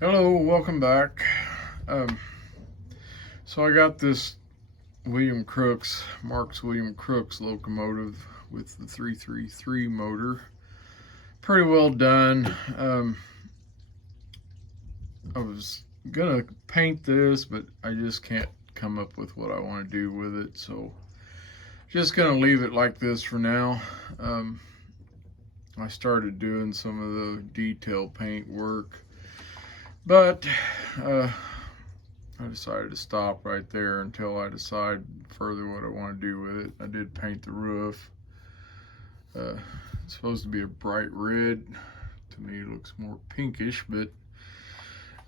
Hello, welcome back. So I got this Marx Crooks locomotive with the 333 motor. Pretty well done. I was gonna paint this, but I just can't come up with what I want to do with it, so just gonna leave it like this for now. I started doing some of the detail paint work, but I decided to stop right there until I decide further what I want to do with it. I did paint the roof. It's supposed to be a bright red. To me, it looks more pinkish, but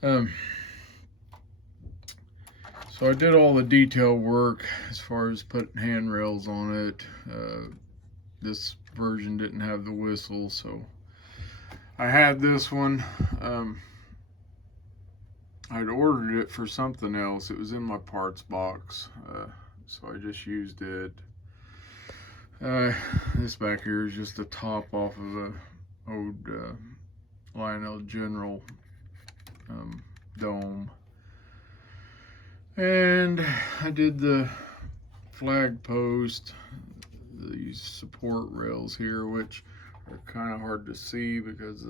so I did all the detail work as far as putting handrails on it. This version didn't have the whistle, so I had this one. I'd ordered it for something else. It was in my parts box, so I just used it. This back here is just the top off of a old Lionel General dome. And I did the flag post, these support rails here, which are kind of hard to see because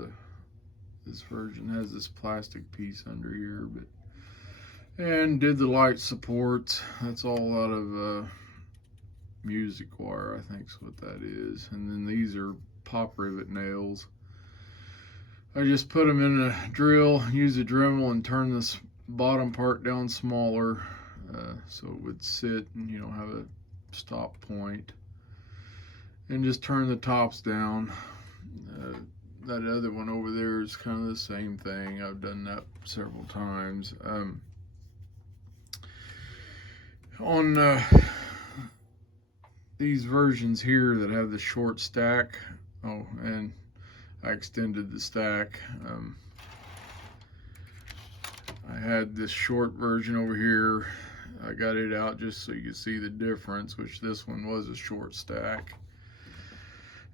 this version has this plastic piece under here, and did the light supports. That's all out of music wire, I think is what that is. And then these are pop rivet nails. I just put them in a drill, use a Dremel, and turn this bottom part down smaller so it would sit and have a stop point, and just turn the tops down. That other one over there is kind of the same thing. I've done that several times. On these versions here that have the short stack, and I extended the stack. I had this short version over here. I got it out just so you can see the difference, which this one was a short stack.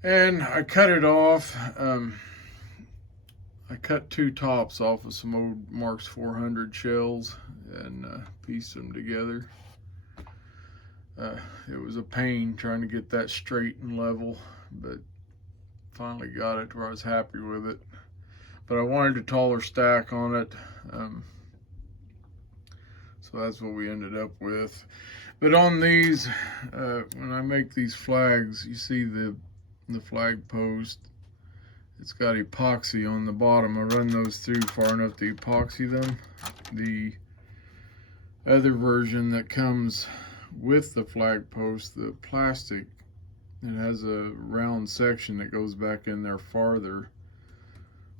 And I cut it off. I cut two tops off of some old Marx 400 shells and pieced them together. It was a pain trying to get that straight and level, but finally got it to where I was happy with it. But I wanted a taller stack on it, so that's what we ended up with. But on these, when I make these flags, you see the flag post, it's got epoxy on the bottom. I run those through far enough to epoxy them. The other version that comes with the flag post, the plastic, it has a round section that goes back in there farther,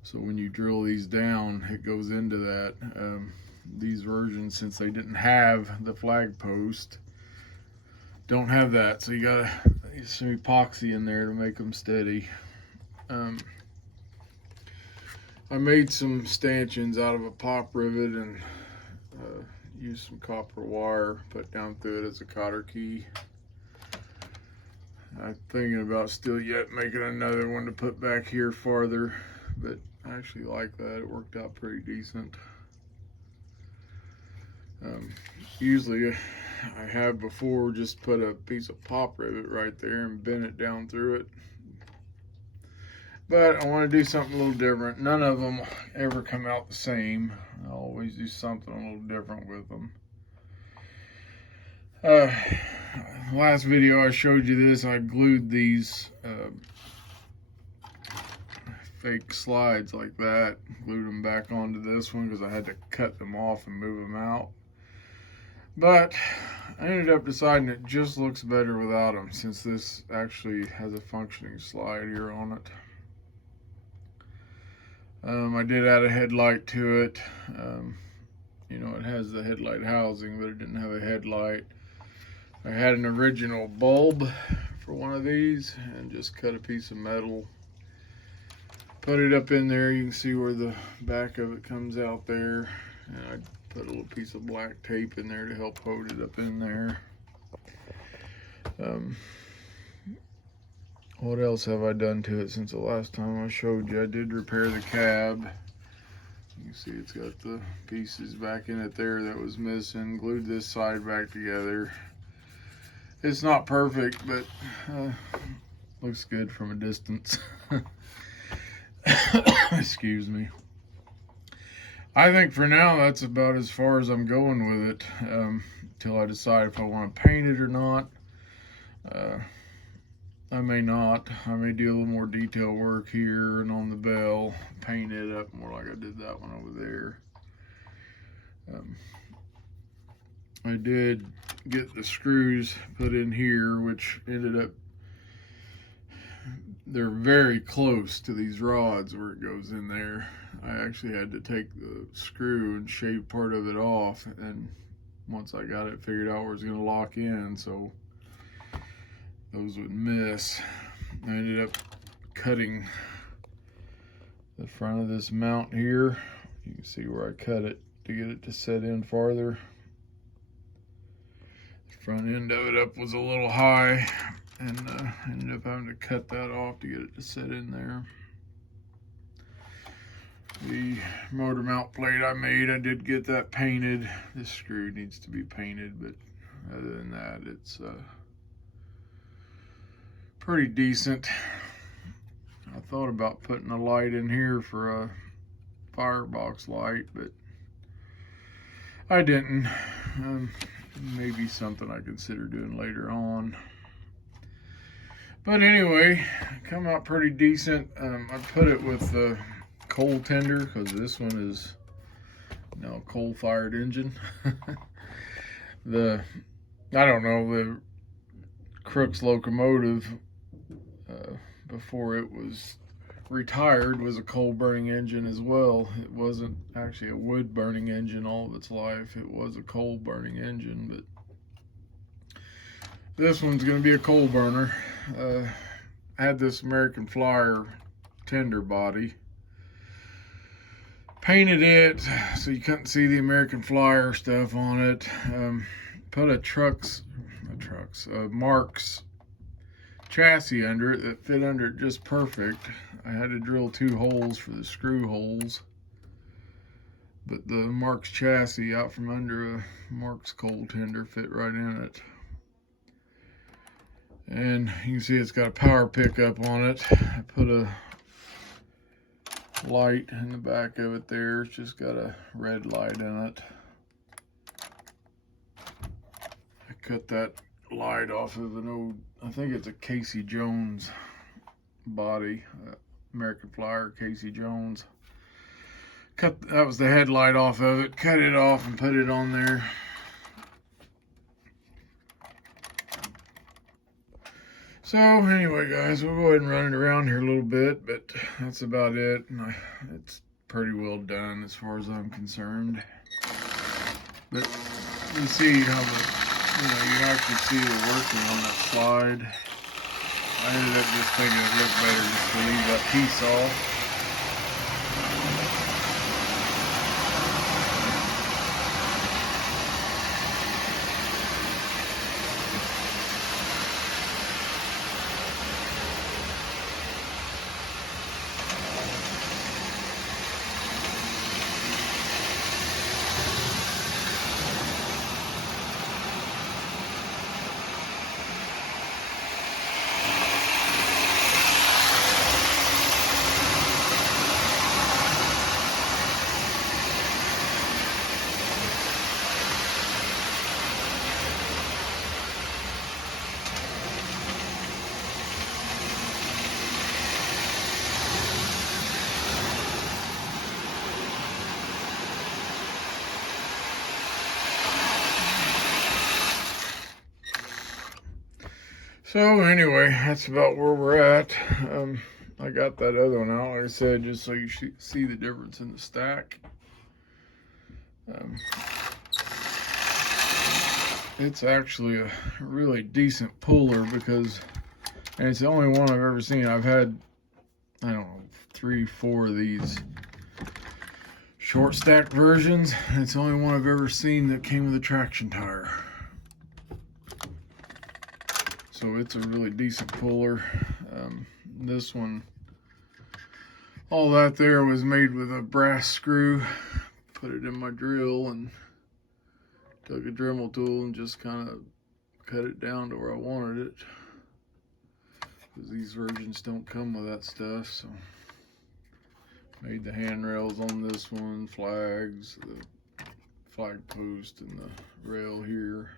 so when you drill these down, it goes into that. These versions, since they didn't have the flag post, don't have that, so you gotta use some epoxy in there to make them steady. I made some stanchions out of a pop rivet and used some copper wire, put down through it as a cotter key. I'm thinking about still yet making another one to put back here farther, but I actually like that. It worked out pretty decent. Usually I have before just put a piece of pop rivet right there and bent it down through it. But I want to do something a little different. None of them ever come out the same. I always do something a little different with them. Last video I showed you this. I glued these fake slides like that. Glued them back onto this one because I had to cut them off and move them out. But I ended up deciding it just looks better without them, since this actually has a functioning slide here on it. I did add a headlight to it. It has the headlight housing, but it didn't have a headlight. I had an original bulb for one of these and just cut a piece of metal, put it up in there. You can see where the back of it comes out there, and I put a little piece of black tape in there to help hold it up in there. What else have I done to it since the last time I showed you? I did repair the cab. You can see it's got the pieces back in it there that was missing. Glued this side back together. It's not perfect, but looks good from a distance. Excuse me. I think for now that's about as far as I'm going with it, till I decide if I want to paint it or not. I may not. I may do a little more detail work here and on the bell, paint it up more like I did that one over there. I did get the screws put in here, which ended up, they're very close to these rods where it goes in there. I actually had to take the screw and shave part of it off, and once I got it figured out where it's going to lock in, so those would miss. I ended up cutting the front of this mount here. You can see where I cut it to get it to set in farther. The front end of it up was a little high, and ended up having to cut that off to get it to set in there. The motor mount plate I made, I did get that painted. This screw needs to be painted, but other than that, it's pretty decent. I thought about putting a light in here for a firebox light, but I didn't. Maybe something I consider doing later on. But anyway, come out pretty decent. I put it with the coal tender because this one is now a coal-fired engine. I don't know, the Crooks locomotive before it was retired was a coal-burning engine as well. It wasn't actually a wood-burning engine all of its life. It was a coal-burning engine, but this one's going to be a coal burner. I had this American Flyer tender body. Painted it so you couldn't see the American Flyer stuff on it. Put a Marx chassis under it that fit under it just perfect. I had to drill 2 holes for the screw holes, but the Marx chassis out from under a Marx coal tender fit right in it. And you can see it's got a power pickup on it. I put a light in the back of it there. It's just got a red light in it. I cut that light off of an old, I think it's a Casey Jones body, American Flyer Casey Jones. That was the headlight off of it. Cut it off and put it on there. So anyway, guys, we'll go ahead and run it around here a little bit, but that's about it. And it's pretty well done as far as I'm concerned. But you see how you actually see the working on that slide. I ended up just thinking it looked better just to leave that piece off. So anyway, that's about where we're at. I got that other one out, like I said, just so you see the difference in the stack. It's actually a really decent puller because, and it's the only one I've ever seen. I've had, I don't know, 3, 4 of these short stack versions. It's the only one I've ever seen that came with a traction tire. So it's a really decent puller. This one, All that there was made with a brass screw. Put it in my drill and took a Dremel tool and just kind of cut it down to where I wanted it. Because these versions don't come with that stuff, so made the handrails on this one, flags, the flag post, and the rail here.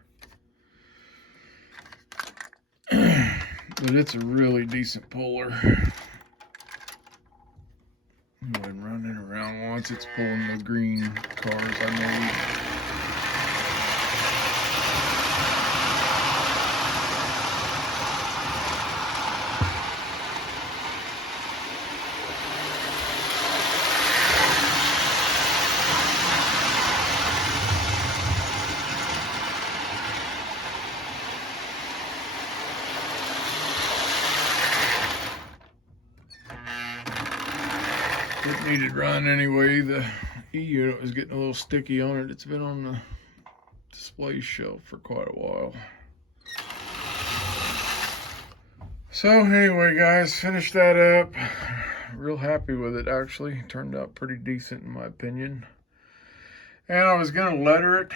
But it's a really decent puller. Been running around once. It's pulling the green cars I made. It needed run anyway. The E unit was getting a little sticky on it. It's been on the display shelf for quite a while. So anyway, guys, finished that up. Real happy with it, actually. Turned out pretty decent in my opinion. And I was gonna letter it.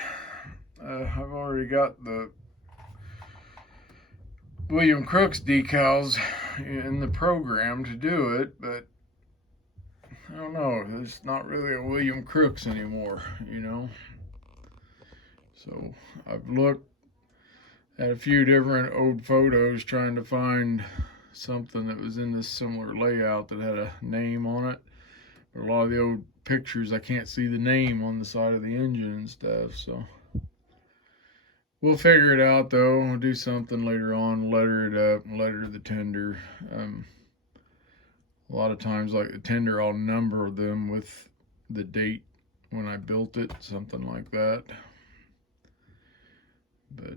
I've already got the William Crooks decals in the program to do it, but I don't know, there's not really a William Crooks anymore, you know. So I've looked at a few different old photos trying to find something that was in this similar layout that had a name on it. But a lot of the old pictures, I can't see the name on the side of the engine and stuff, so we'll figure it out though. We'll do something later on, letter it up, letter the tender. A lot of times, like the tender, I'll number them with the date when I built it, something like that. But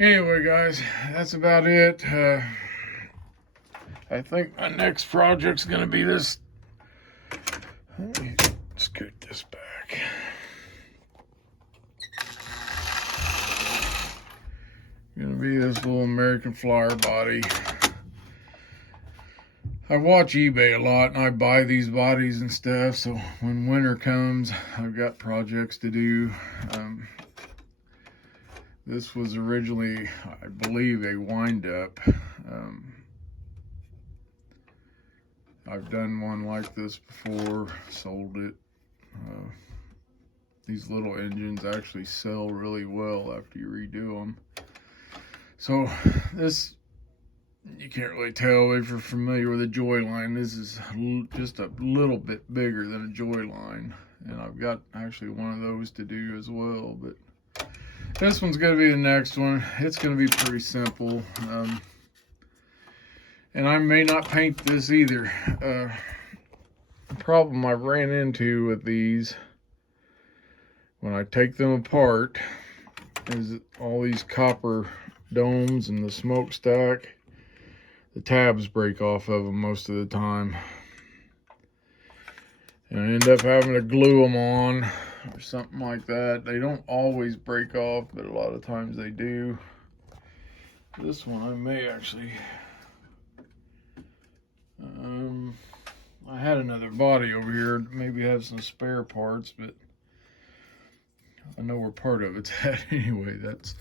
anyway, guys, that's about it. I think my next project's gonna be this. Let me scoot this back. Gonna be this little American Flyer body. I watch eBay a lot and I buy these bodies and stuff, so when winter comes, I've got projects to do. This was originally, I believe, a wind-up. I've done one like this before, sold it. These little engines actually sell really well after you redo them. So this, you can't really tell if you're familiar with a joy line. This is just a little bit bigger than a joy line, and I've got actually one of those to do as well. But this one's going to be the next one. It's going to be pretty simple, and I may not paint this either. The problem I ran into with these when I take them apart is all these copper domes and the smokestack. The tabs break off of them most of the time, and I end up having to glue them on or something like that. They don't always break off, but a lot of times they do. This one I may actually, I had another body over here, maybe have some spare parts, but I know where part of it's at anyway. That's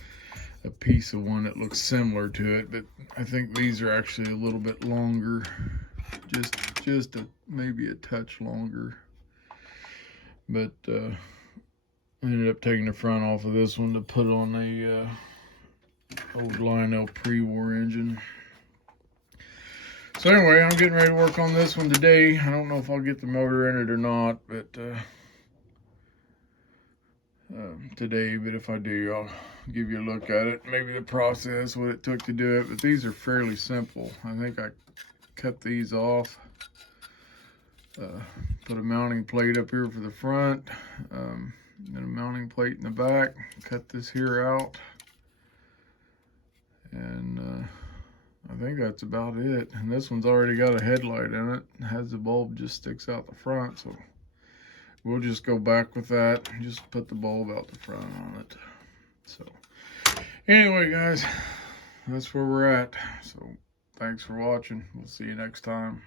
a piece of one that looks similar to it, but I think these are actually a little bit longer, just maybe a touch longer. But I ended up taking the front off of this one to put on a old Lionel pre-war engine. So anyway, I'm getting ready to work on this one today. I don't know if I'll get the motor in it or not, but today, but if I do, I'll give you a look at it, maybe the process, what it took to do it. But these are fairly simple. I think I cut these off, put a mounting plate up here for the front, and a mounting plate in the back, cut this here out, and I think that's about it. And this one's already got a headlight in it. It has the bulb just sticks out the front, so we'll just go back with that and just put the bulb out the front on it. So anyway, guys, that's where we're at. So thanks for watching. We'll see you next time.